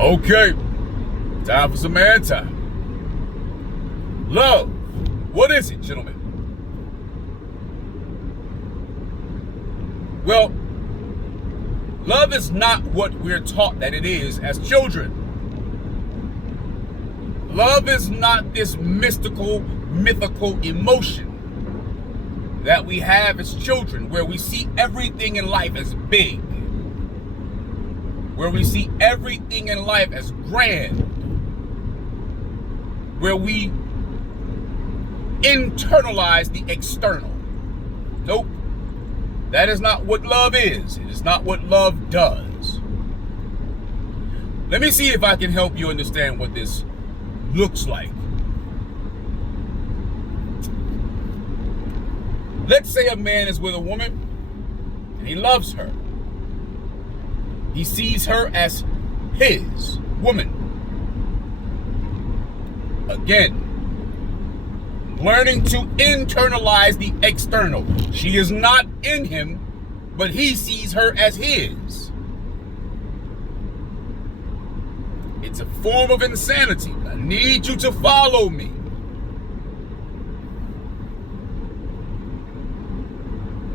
Okay, time for some man time. Love. What is it, gentlemen? Well, love is not what we're taught that it is as children. Love is not this mystical, mythical emotion that we have as children, where we see everything in life as big, where we see everything in life as grand, where we internalize the external. Nope. That is not what love is. It is not what love does. Let me see if I can help you understand what this looks like. Let's say a man is with a woman and he loves her. He sees her as his woman. Again, learning to internalize the external. She is not in him, but he sees her as his. It's a form of insanity. I need you to follow me.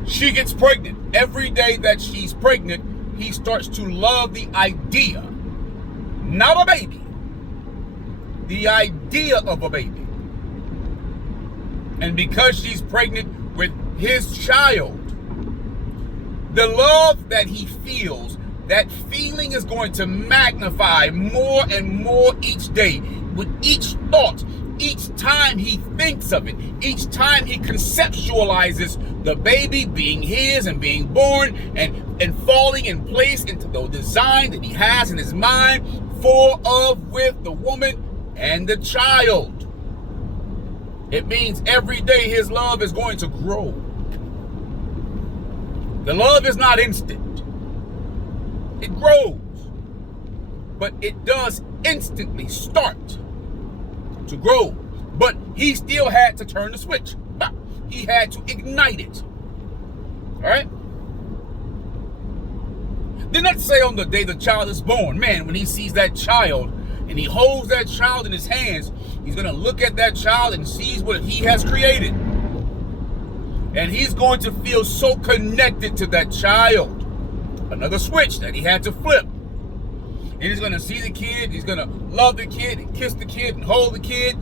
She gets pregnant. Every day that she's pregnant, he starts to love the idea, not a baby, the idea of a baby. And because she's pregnant with his child, the love that he feels, that feeling is going to magnify more and more each day. With each thought, each time he thinks of it, each time he conceptualizes the baby being his and being born and falling in place into the design that he has in his mind with the woman and the child. It means every day his love is going to grow. The love is not instant. It grows. But it does instantly start to grow. But he still had to turn the switch. He had to ignite it. All right? Then let's say on the day the child is born, man, when he sees that child and he holds that child in his hands, he's going to look at that child and sees what he has created. And he's going to feel so connected to that child. Another switch that he had to flip. And he's going to see the kid. He's going to love the kid and kiss the kid and hold the kid.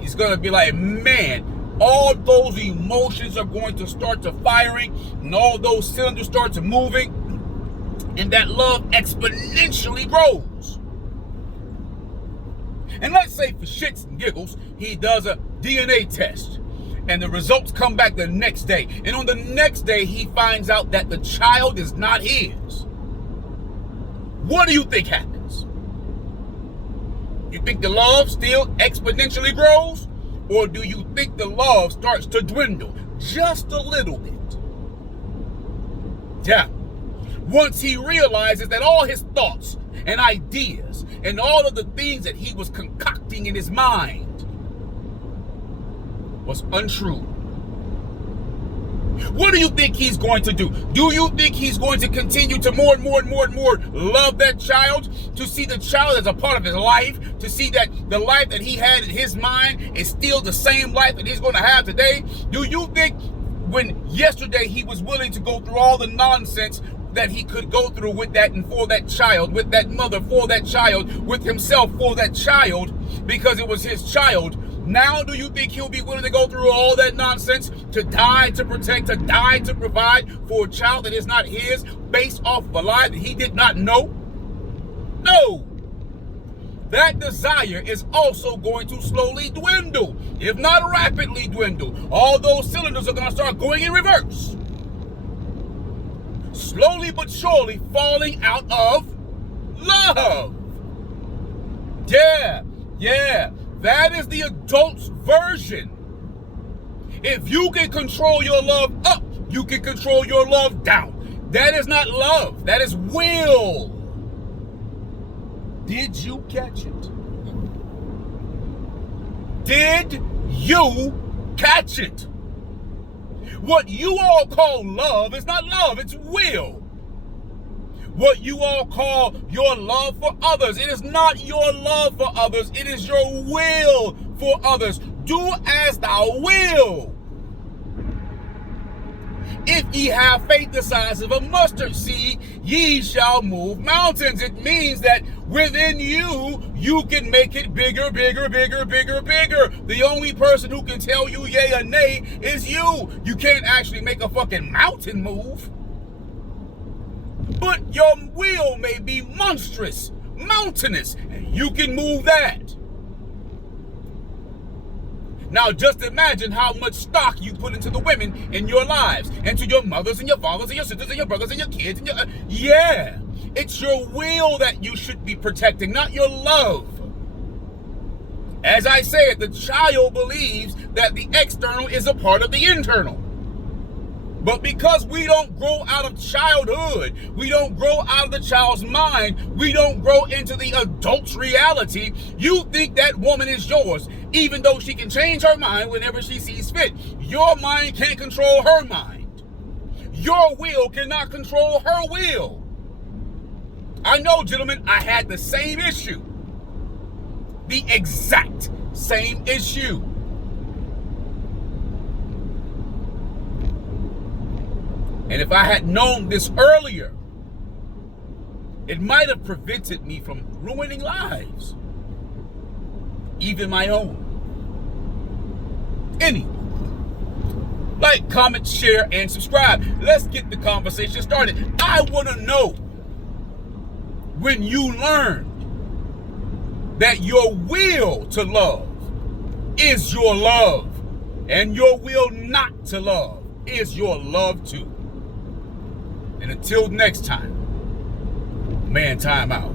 He's going to be like, man, all those emotions are going to start to firing and all those cylinders start to moving. And that love exponentially grows. And let's say for shits and giggles, he does a DNA test and the results come back the next day. And on the next day, he finds out that the child is not his. What do you think happens? You think the love still exponentially grows? Or do you think the love starts to dwindle just a little bit? Yeah. Once he realizes that all his thoughts and ideas and all of the things that he was concocting in his mind was untrue. What do you think he's going to do? Do you think he's going to continue to more and more love that child? To see the child as a part of his life? To see that the life that he had in his mind is still the same life that he's going to have today? Do you think when yesterday he was willing to go through all the nonsense that he could go through with that and for that child, with that mother for that child, with himself for that child, because it was his child, now do you think he'll be willing to go through all that nonsense, to die to protect, to die to provide for a child that is not his, based off of a lie that he did not know? No. That desire is also going to slowly dwindle, if not rapidly dwindle. All those cylinders are going to start going in reverse. Slowly but surely falling out of love. Yeah. That is the adult's version. If you can control your love up, you can control your love down. That is not love. That is will. Did you catch it? Did you catch it? What you all call love is not love, it's will. what you all call your love for others. It is not your love for others. It is your will for others. Do as thou will. If ye have faith the size of a mustard seed, ye shall move mountains. It means that within you, you can make it bigger, bigger, bigger, bigger, bigger. The only person who can tell you yay or nay is you. You can't actually make a fucking mountain move. But your will may be monstrous, mountainous, and you can move that. Now just imagine how much stock you put into the women in your lives, into your mothers and your fathers and your sisters and your brothers and your kids and your, yeah. It's your will that you should be protecting, not your love. As I said, the child believes that the external is a part of the internal. But because we don't grow out of childhood, we don't grow out of the child's mind, we don't grow into the adult's reality, you think that woman is yours, even though she can change her mind whenever she sees fit. Your mind can't control her mind. Your will cannot control her will. I know, gentlemen, I had the same issue. The exact same issue. And if I had known this earlier, it might have prevented me from ruining lives, even my own. Anyway, like, comment, share, and subscribe. Let's get the conversation started. I want to know when you learned that your will to love is your love, and your will not to love is your love too. And until next time, man, time out.